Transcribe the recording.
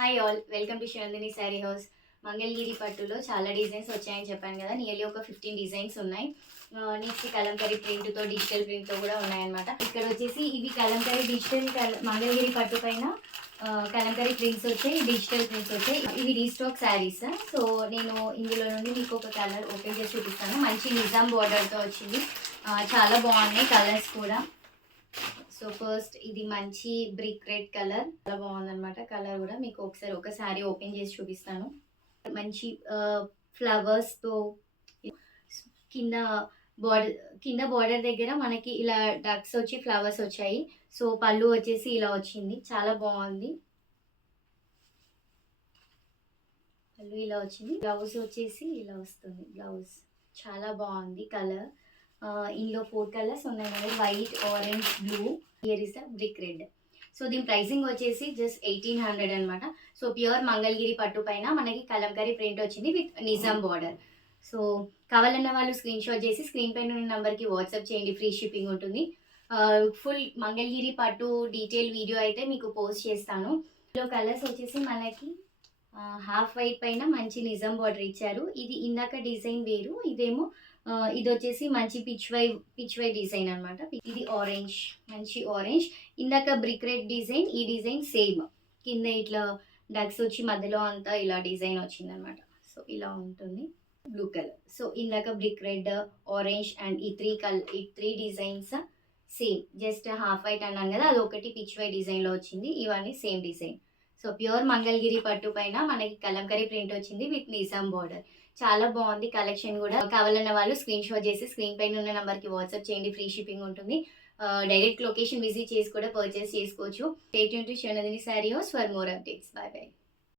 Hi all, welcome to Shivandini Sari house. Mangalagiri పట్టులో చాలా designs వచ్చాయని చెప్పాను కదా, నియర్లీ ఒక 15 డిజైన్స్ ఉన్నాయి. నెక్స్ట్ కలంకరీ ప్రింట్తో డిజిటల్ ప్రింట్తో కూడా ఉన్నాయన్నమాట. ఇక్కడ వచ్చేసి ఇవి కలంకరీ డిజిటల్ మంగళగిరి పట్టు పైన కలంకరీ ప్రింట్స్ వచ్చాయి, డిజిటల్ ప్రింట్స్ వచ్చాయి. ఇవి రీస్టాక్ శారీస్. సో నేను ఇందులో నుండి మీకు ఒక కలర్ ఓపెన్ చేసి చూపిస్తాను. మంచి నిజాం బార్డర్తో వచ్చింది. చాలా బాగున్నాయి కలర్స్ కూడా. సో ఫస్ట్ ఇది మంచి బ్రిక్ రెడ్ కలర్, చాలా బాగుందన్నమాట. కలర్ కూడా మీకు ఒక శారీ ఓపెన్ చేసి చూపిస్తాను. మంచి ఫ్లవర్స్తో కింద బార్డర్ దగ్గర మనకి ఇలా డక్స్ వచ్చి ఫ్లవర్స్ వచ్చాయి. సో పళ్ళు వచ్చేసి ఇలా వచ్చింది, చాలా బాగుంది. పళ్ళు ఇలా వచ్చింది, బ్లౌజ్ వచ్చేసి ఇలా వస్తుంది. బ్లౌజ్ చాలా బాగుంది. కలర్ ఇందులో 4 కలర్స్ ఉన్నాయి కదా, white, orange, blue. Here is the brick red. So దీని ప్రైసింగ్ వచ్చేసి జస్ట్ 1800 అనమాట. సో ప్యూర్ మంగళగిరి పట్టు పైన మనకి కలంకరీ ప్రింట్ వచ్చింది విత్ నిజాం బార్డర్. సో కావాలన్న వాళ్ళు స్క్రీన్ షాట్ చేసి స్క్రీన్ పైన ఉన్న నెంబర్కి వాట్సాప్ చేయండి, ఫ్రీ షిప్పింగ్ ఉంటుంది. ఫుల్ మంగళగిరి పట్టు డీటెయిల్ వీడియో అయితే మీకు పోస్ట్ చేస్తాను. ఇందులో కలర్స్ వచ్చేసి మనకి హాఫ్ వైట్ పైన మంచి నిజాం బార్డర్ ఇచ్చారు. ఇది ఇందాక డిజైన్ వేరు, ఇదేమో ఇది వచ్చేసి మంచి పిచ్ వై డిజైన్ అనమాట. ఇది ఆరెంజ్, మంచి ఆరెంజ్. ఇందాక బ్రిక్ రెడ్ డిజైన్, ఈ డిజైన్ సేమ్. కింద ఇట్లా డక్స్ వచ్చి మధ్యలో అంతా ఇలా డిజైన్ వచ్చింది అనమాట. సో ఇలా ఉంటుంది. Blue colour. సో ఇందాక బ్రిక్ రెడ్, ఆరెంజ్ అండ్ ఈ three designs same. Just half white అన్నాను కదా, అది ఒకటి పిచ్ వై డిజైన్లో వచ్చింది. ఇవన్నీ same design. So pure Mangalagiri పట్టు పైన మనకి కలంకరీ ప్రింట్ వచ్చింది విత్ నిజాం బార్డర్. చాలా బాగుంది కలెక్షన్ కూడా. కావాలన్న వాళ్ళు స్క్రీన్ షాట్ చేసి స్క్రీన్ పైన ఉన్న నెంబర్కి వాట్సాప్ చేయండి, ఫ్రీ షిప్పింగ్ ఉంటుంది. డైరెక్ట్ లొకేషన్ విజిట్ చేసి కూడా పర్చేస్ చేసుకోవచ్చు. Stay tune to Shivanandini Sari house for more updates. Bye by.